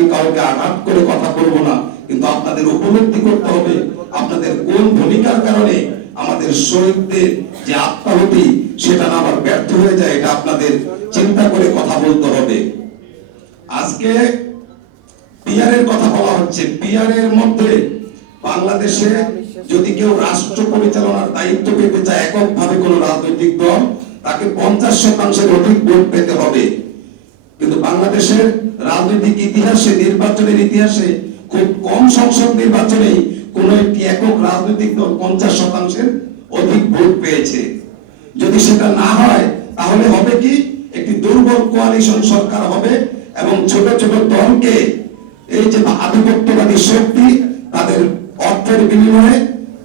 আমি কাউকে আঘাত করে কথা বলব না, কিন্তু আপনাদের উপলব্ধি করতে হবে, আপনাদের কোন ভূমিকার কারণে আমাদের শহীদদের যে আত্মাহুতি, সেটা আবার ব্যর্থ হয়ে যায়, এটা আপনাদের চিন্তা করে কথা বলতে হবে। আজকে পিয়ারের কথা বলা হচ্ছে পিয়ারের মধ্যে বাংলাদেশে যদি কেউ রাষ্ট্র পরিচালনার দায়িত্ব পেতে চায়, এককভাবে কোন রাজনৈতিক দল, তাকে পঞ্চাশ শতাংশের অধিক ভোট পেতে হবে। কিন্তু বাংলাদেশের রাজনৈতিক ইতিহাসে, নির্বাচনের ইতিহাসে খুব কম সংসদ নির্বাচনেই কোন একটি একক রাজনৈতিক দল পঞ্চাশ শতাংশের অধিক ভোট পেয়েছে। যদি সেটা না হয়, তাহলে হবে কি? একটি দুর্বল কোয়ালিশন সরকার হবে এবং ছোট ছোট দলকে এই যে আধিপত্যবাদী শক্তি তাদের অর্থের বিনিময়ে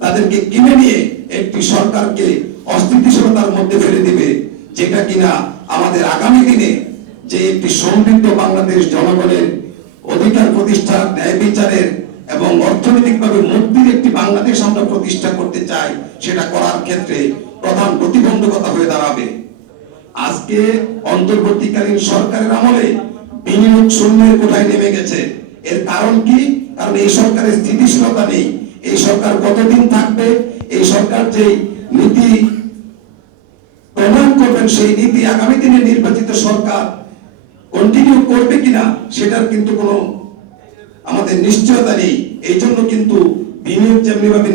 তাদেরকে কিনে নিয়ে একটি সরকারকে অস্থিতিশীলতার মধ্যে ফেলে দিবে, যেটা কিনা আমাদের আগামী দিনে যে একটি সমৃদ্ধ বাংলাদেশ জনগণের অধিকার প্রতিষ্ঠা, ন্যায় বিচারের এবং অর্থনৈতিকভাবে মুক্তির একটি বাংলাদেশ আমরা প্রতিষ্ঠা করতে চাই, সেটা করার ক্ষেত্রে প্রধান প্রতিবন্ধকতা হয়ে দাঁড়াবে। আজকে অন্তর্বর্তীকালীন সরকারের আমলে বিনিয়োগ শূন্যের কোঠায় নেমে গেছে। এর কারণ কি? কারণ এই সরকারের স্থিতিশীলতা নেই। এই সরকার কতদিন থাকবে? এই সরকার যে নীতি প্রণয়ন করবেন, সেই নীতি আগামী দিনে নির্বাচিত সরকার কন্টিনিউ করবে কিনা, সেটার কিন্তু কোনো আমাদের নিশ্চয়তা নেই। এই জন্য কিন্তু বিনিয়োগ যেমনি ভাবে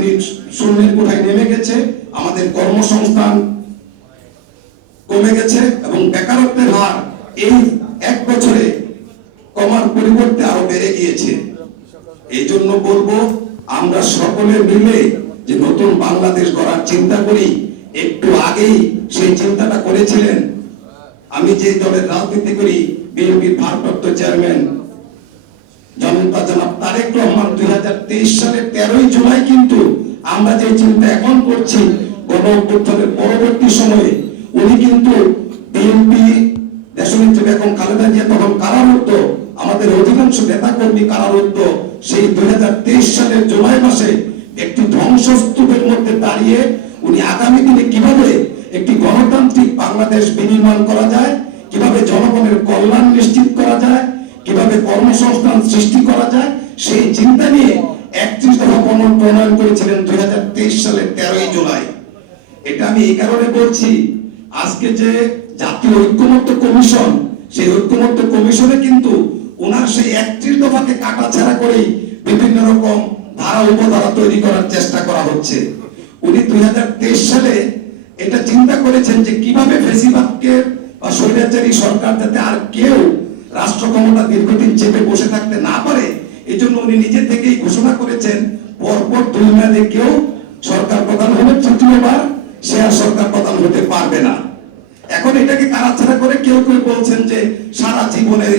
শূন্যের কোঠায় নেমে গেছে, আমাদের কর্মসংস্থান কমে গেছে এবং বেকারত্বের হার এই এক বছরে কমার পরিবর্তে আরও বেড়ে গিয়েছে। এই জন্য বলব, আমরা সকলে মিলে যে নতুন বাংলাদেশ গড়ার চিন্তা করি, একটু আগেই সেই চিন্তাটা করেছিলেন আমি যে দলের রাজনীতি করি, বিএনপির ভারপ্রাপ্ত চেয়ারম্যান জনতা জনাব তারেক রহমান দুই হাজার তেইশ সালের তেরোই জুলাই কিন্তু আমরা যে চিন্তা এখন করছি পরবর্তী সময়ে, উনি কিন্তু বিএনপি, দেশনেত্রী বেগম খালেদা জিয়া তখন কারারুদ্ধ, আমাদের অধিকাংশ নেতা কর্মী কারারুদ্ধ, সেই দুই হাজার তেইশ সালের জুলাই মাসে একটি ধ্বংসস্তূপের মধ্যে দাঁড়িয়ে উনি আগামী দিনে কীভাবে একটি গণতান্ত্রিক বাংলাদেশ বিনির্মাণ করা যায়, কীভাবে জনগণের কল্যাণ নিশ্চিত করা যায়, কীভাবে কর্মসংস্থান সৃষ্টি করা যায়, সেই চিন্তা নিয়ে একত্রিশ দফা প্রণয়ন করেছিলেন দুই হাজার তেইশ সালের তেরোই জুলাই। এটা আমি এই কারণে বলছি, আজকে যে জাতীয় ঐক্যমত্য কমিশন, সেই ঐক্যমত্য কমিশনে কিন্তু ওনার সেই একত্রিশ দফাকে কাটা ছাড়া করেই বিভিন্ন রকম ধারা, উপধারা তৈরি করার চেষ্টা করা হচ্ছে। উনি দুই হাজার তেইশ সালে এটা চিন্তা করেছেন যে কীভাবে ফেসিবাদকে বা স্বৈরাচারী সরকার যাতে আর কেউ রাষ্ট্র ক্ষমতা দীর্ঘদিন চেপে বসে থাকতে না পারে এই জন্য উনি নিজে থেকেই ঘোষণা করেছেন, পরপর দুই মেয়াদে কেউ সরকার প্রধান হলে তৃতীয়বার সে আর সরকার প্রধান হতে পারবে না। এখন এটাকে কারাছাড়া করে কেউ কেউ বলছেন যে সারা জীবনে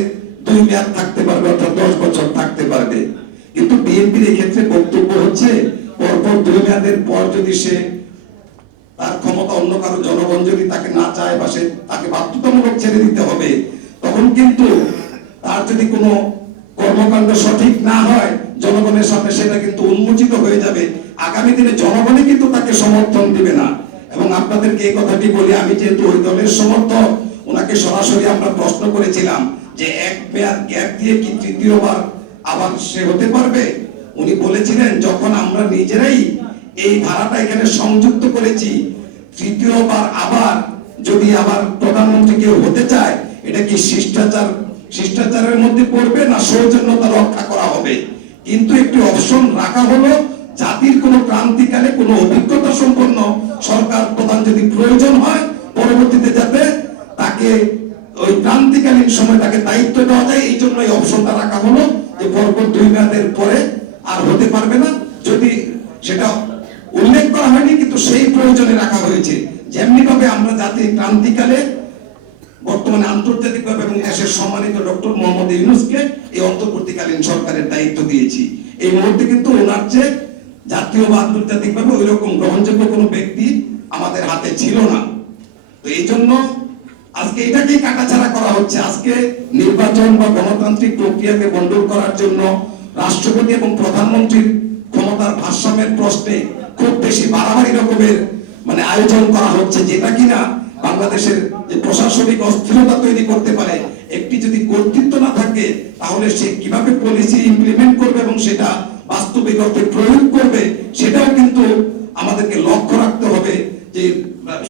দুই মেয়াদ থাকতে পারবে, অর্থাৎ দশ বছর থাকতে পারবে। কিন্তু বিএনপির এই ক্ষেত্রে বক্তব্য হচ্ছে, পরপর দুই মেয়াদের পর যদি সে তার ক্ষমতা অন্য কারও জনগণ যদি তাকে না চায় বা সে তাকে বাধ্যতামূলক ছেড়ে দিতে হবে, তখন কিন্তু তার যদি কোনো কর্মকাণ্ড সঠিক না হয়, জনগণের সামনে সেটা কিন্তু উন্মোচিত হয়ে যাবে। আগামী দিনে জনগণই কিন্তু তাকে সমর্থন দিবে না। এবং আপনাদেরকে এই কথাটি বলি, আমি যেহেতু ওই দলের সমর্থক, ওনাকে সরাসরি আমরা প্রশ্ন করেছিলাম যে এক মেয়াদ গ্যাপ দিয়ে কি তৃতীয়বার আবার সে হতে পারবে? উনি বলেছিলেন, যখন আমরা নিজেরাই এই ধারাটা এখানে সংযুক্ত করেছি। তৃতীয়বার আবার যদি আবার প্রধানমন্ত্রী কেউ হতে চায়, এটা কি শিষ্টাচার? শিষ্টাচারের মধ্যে পড়বে না সৌজন্যতা রক্ষা করা হবে? কিন্তু একটি অপশন রাখা হলো, জাতির কোনো ক্রান্তিকালে কোনো অভিজ্ঞতা সম্পন্ন সরকার প্রধান যদি প্রয়োজন হয়, পরবর্তীতে যাতে তাকে ওই ক্রান্তিকালীন সময় তাকে দায়িত্ব দেওয়া যায়, এই জন্য এই অপশনটা রাখা হলো যে পরপর দুই মেয়াদের পরে আর হতে পারবে না। যদি সেটা উল্লেখ করা হয়নি, কিন্তু সেই প্রয়োজনে রাখা হয়েছে। যেমনি ভাবে আমরা জাতির ক্রান্তিকালে, বর্তমানে আন্তর্জাতিকভাবে এবং দেশের সম্মানিত ডক্টর মোহাম্মদ ইউনুসকে এই অন্তর্বর্তীকালীন সরকারের দায়িত্ব দিয়েছি। এই মুহূর্তে কিন্তু ওনার যে জাতীয় বা আন্তর্জাতিকভাবে ওই রকম গ্রহণযোগ্য কোনো ব্যক্তি আমাদের হাতে ছিল না। তো এই জন্য আজকে এটাকেই কাটাছাড়া করা হচ্ছে। আজকে নির্বাচন বা গণতান্ত্রিক প্রক্রিয়াকে বন্ডল করার জন্য রাষ্ট্রপতি এবং প্রধানমন্ত্রীর ক্ষমতার ভারসাম্যের প্রশ্নে খুব বেশি বাড়াবাড়ি রকমের মানে আয়োজন করা হচ্ছে, যেটা কিনা বাংলাদেশের যে প্রশাসনিক অস্থিরতা তৈরি করতে পারে। একটি যদি কর্তৃত্ব না থাকে, তাহলে সে কীভাবে পলিসি ইমপ্লিমেন্ট করবে এবং সেটা বাস্তবিক অর্থে প্রয়োগ করবে, সেটাও কিন্তু আমাদেরকে লক্ষ্য রাখতে হবে যে